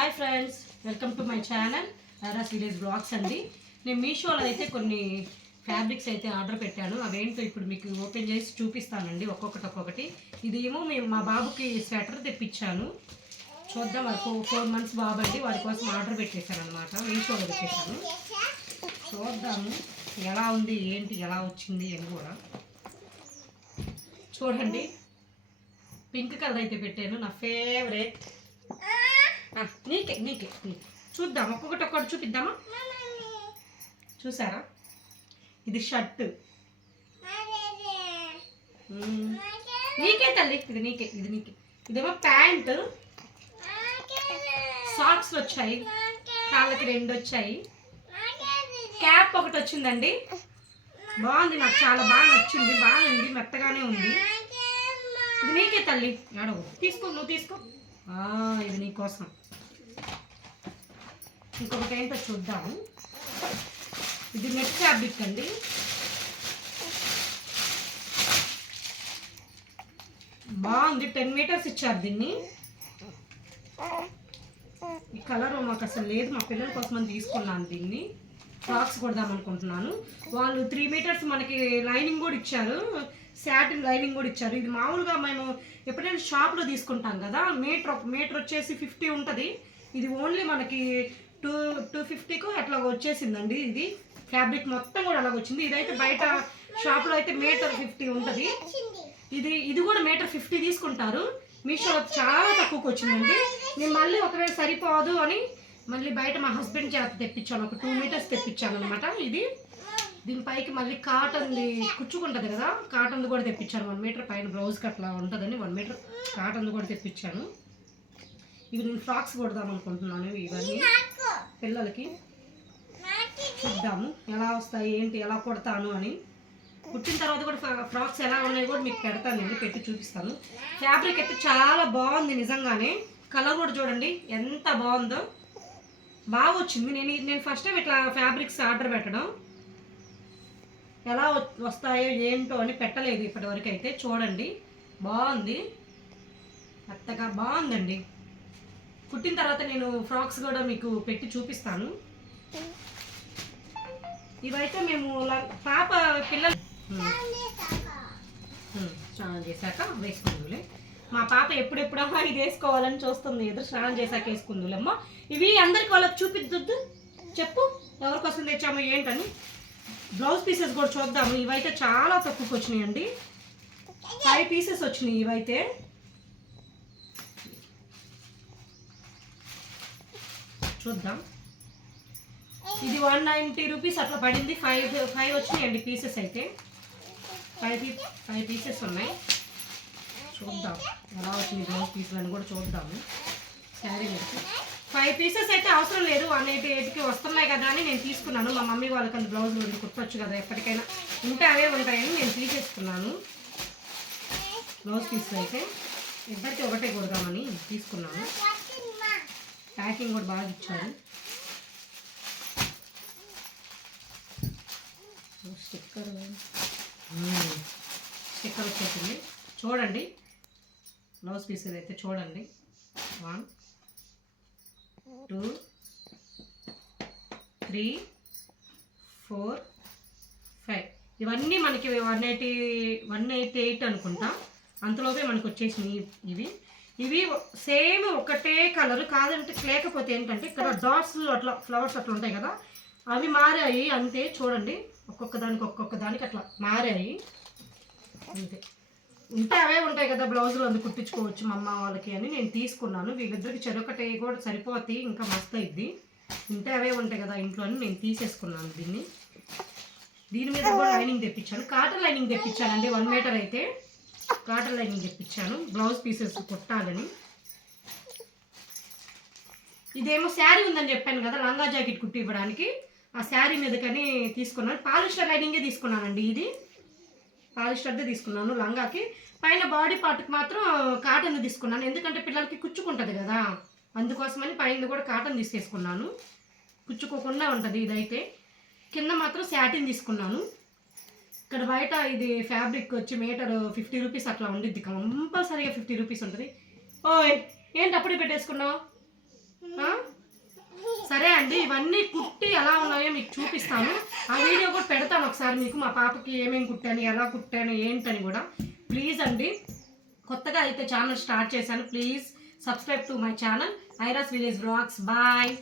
Hi friends, welcome to my channel Airas village blogs అండి. నేను మీషోలో అయితే కొన్ని ఫ్యాబ్రిక్స్ అయితే ఆర్డర్ పెట్టాను. అవేంటో ఇప్పుడు మీకు ఓపెన్ చేసి చూపిస్తానండి ఒక్కొక్కటి. ఇదేమో మా బాబుకి స్వెటర్ తెప్పించాను. చూద్దాం, అది 4 months బాబు అండి, వాడి కోసం ఆర్డర్ పెట్టేశాను అనమాట. మీషోలో పెట్టేశాను. చూద్దాము ఎలా ఉంది ఏంటి, ఎలా వచ్చింది అని కూడా చూడండి. పింక్ కలర్ అయితే పెట్టాను, నా ఫేవరెట్. నీకే చూద్దాం, ఒక్కొక్కటి చూపిద్దామా? చూసారా, ఇది షర్ట్. నీకే తల్లి, ఇది నీకే. ఇదేమో ప్యాంట్. సాక్స్ వచ్చాయి, కాళ్ళకి 2 వచ్చాయి. క్యాప్ ఒకటి వచ్చిందండి, బాగుంది, నాకు చాలా బాగా నచ్చింది. బాగుంది, మెత్తగానే ఉంది. ఇది నీకే తల్లి, అడవు తీసుకో, నువ్వు తీసుకో. ఇది నీకోసం. ఇంకొకటి ఏంటో చూద్దాము. ఇది నెట్ ఫ్యాబ్రిక్ అండి. బాగుంది, 10 meters ఇచ్చారు దీన్ని. ఈ కలర్ మాకు అసలు లేదు, మా పిల్లల కోసం తీసుకున్నాను దీన్ని. ఫ్రాక్స్ కొడదాం అనుకుంటున్నాను. వాళ్ళు 3 meters మనకి లైనింగ్ కూడా ఇచ్చారు, శాటిన్ లైనింగ్ కూడా ఇచ్చారు. ఇది మామూలుగా మేము ఎప్పుడైనా షాప్లో తీసుకుంటాం కదా, మీటర్ వచ్చేసి 50 ఉంటుంది. ఇది ఓన్లీ మనకి 250కు అట్లా వచ్చేసిందండి. ఇది ఫ్యాబ్రిక్ మొత్తం కూడా అలాగ వచ్చింది. ఇదైతే బయట షాప్లో అయితే మీటర్ 50 ఉంటుంది. ఇది కూడా మీటర్ 50 తీసుకుంటారు. మీషోలో చాలా తక్కువకి వచ్చిందండి. నేను మళ్ళీ ఒకవేళ సరిపోదు అని మళ్ళీ బయట మా హస్బెండ్ చేత తెప్పించాను, ఒక 2 meters తెప్పించాను అనమాట. ఇది దీనిపైకి మళ్ళీ కాటన్ది కుచ్చుకుంటుంది కదా, కాటన్ది కూడా తెప్పించాను. 1 meter పైన బ్లౌజ్కి అట్లా ఉంటుందని 1 meter కాటన్ది కూడా తెప్పించాను. ఇవి నేను ఫ్రాక్స్ కొడదాం అనుకుంటున్నాను. ఇవన్నీ పిల్లలకి చూద్దాము ఎలా వస్తాయి ఏంటి, ఎలా కొడతాను అని. కుట్టిన తర్వాత కూడా ఫ్రాక్స్ ఎలా ఉన్నాయో కూడా మీకు పెడతానండి, పెట్టి చూపిస్తాను. ఫ్యాబ్రిక్ అయితే చాలా బాగుంది నిజంగానే. కలర్ కూడా చూడండి ఎంత బాగుందో, బాగా వచ్చింది. నేను ఫస్ట్ టైం ఇట్లా ఫ్యాబ్రిక్స్ ఆర్డర్ పెట్టడం. ఎలా వస్తాయో ఏంటో అని పెట్టలేదు ఇప్పటివరకు అయితే. చూడండి, బాగుంది, మెత్తగా బాగుందండి. కుట్టిన తర్వాత నేను ఫ్రాక్స్ కూడా మీకు పెట్టి చూపిస్తాను. ఇవైతే మేము పాప పిల్లలు స్నానం చేశాక వేసుకుందులే. మా పాప ఎప్పుడెప్పుడమ్మా ఇది వేసుకోవాలని చూస్తుంది, ఎదురు స్నానం చేశాక వేసుకుందులేమ్మా. ఇవి అందరికి వాళ్ళకి చూపిద్దు, చెప్పు ఎవరికోసం తెచ్చామో ఏంటని. బ్లౌజ్ పీసెస్ కూడా చూద్దాము. ఇవైతే చాలా తక్కువకి వచ్చినాయండి, 5 pieces వచ్చినాయి. ఇవైతే చూద్దాం. ఇది 190 rupees అట్లా పడింది. 5 వచ్చినాయండి పీసెస్ అయితే. 5 pieces ఉన్నాయి. చూద్దాం ఎలా వచ్చింది బ్లౌజ్ పీసులు అని కూడా చూద్దాము. శారీ అయితే 5 pieces అయితే అవసరం లేదు, 188కి వస్తున్నాయి కదా అని నేను తీసుకున్నాను. మా మమ్మీ వాళ్ళకి అంత బ్లౌజులు ఉంది, కుట్టవచ్చు కదా, ఎప్పటికైనా ఉంటే అవే ఉంటాయని నేను తీసేసుకున్నాను. బ్లౌజ్ పీసులు అయితే ఇద్దరికి ఒకటే కొడదామని తీసుకున్నాను. ప్యాకింగ్ కూడా బాగా ఇచ్చారు. స్టిక్కర్ వచ్చేసింది. చూడండి బ్లౌజ్ పీసులు అయితే చూడండి. 1 2 3 4 5 ఇవన్నీ మనకి 188 అనుకుంటా. అంతలోపే మనకు వచ్చేసినాయి. ఇవి సేమ్ ఒకటే కలర్ కాదంటే, లేకపోతే ఏంటంటే ఇక్కడ డాట్స్ అట్లా ఫ్లవర్స్ అట్లా ఉంటాయి కదా, అవి మారాయి అంతే. చూడండి, ఒక్కొక్క దానికి అట్లా మారాయి అంతే. ఉంటే అవే ఉంటాయి కదా బ్లౌజులు, అందుకు కుట్టించుకోవచ్చు మా అమ్మ వాళ్ళకి అని నేను తీసుకున్నాను. వీళ్ళిద్దరికి చెరొకటి కూడా సరిపోతాయి, ఇంకా మస్తు అయింది. ఉంటే అవే ఉంటాయి కదా ఇంట్లో అని నేను తీసేసుకున్నాను దీన్ని. దీని మీద కూడా లైనింగ్ తెప్పించాను, కాటన్ లైనింగ్ తెప్పించానండి. 1 meter అయితే కాటన్ లైనింగ్ తెప్పించాను బ్లౌజ్ పీసెస్ కుట్టాలని. ఇదేమో శారీ ఉందని చెప్పాను కదా, లంగా జాకెట్ కుట్టి ఇవ్వడానికి. ఆ శారీ మీద కానీ తీసుకున్నాను. పాలిస్టర్ లైనింగే తీసుకున్నానండి. ఇది పాలిస్టర్దే తీసుకున్నాను లంగాకి. పైన బాడీ పార్ట్కి మాత్రం కాటన్ తీసుకున్నాను, ఎందుకంటే పిల్లలకి కుచ్చుకుంటుంది కదా, అందుకోసమని పైన కూడా కాటన్ తీసేసుకున్నాను, కుచ్చుకోకుండా ఉంటుంది. ఇదైతే కింద మాత్రం శాటిన్ తీసుకున్నాను. ఇక్కడ బయట ఇది ఫ్యాబ్రిక్ వచ్చి మీటర్ 50 rupees అట్లా ఉండిద్ది, కంపల్సరీగా 50 rupees ఉంటుంది. ఓయ్ ఏంటి అప్పుడే పెట్టేసుకున్నావు? సరే అండి, ఇవన్నీ కుట్టి ఎలా ఉన్నాయో మీకు చూపిస్తాను. ఆ వీడియో కూడా పెడతాను ఒకసారి మీకు, మా పాపకి ఏమేమి కుట్టాను, ఎలా కుట్టాను ఏంటని కూడా. ప్లీజ్ అండి, కొత్తగా అయితే ఛానల్ స్టార్ట్ చేశాను. Please subscribe to my channel Airas village vlogs. Bye.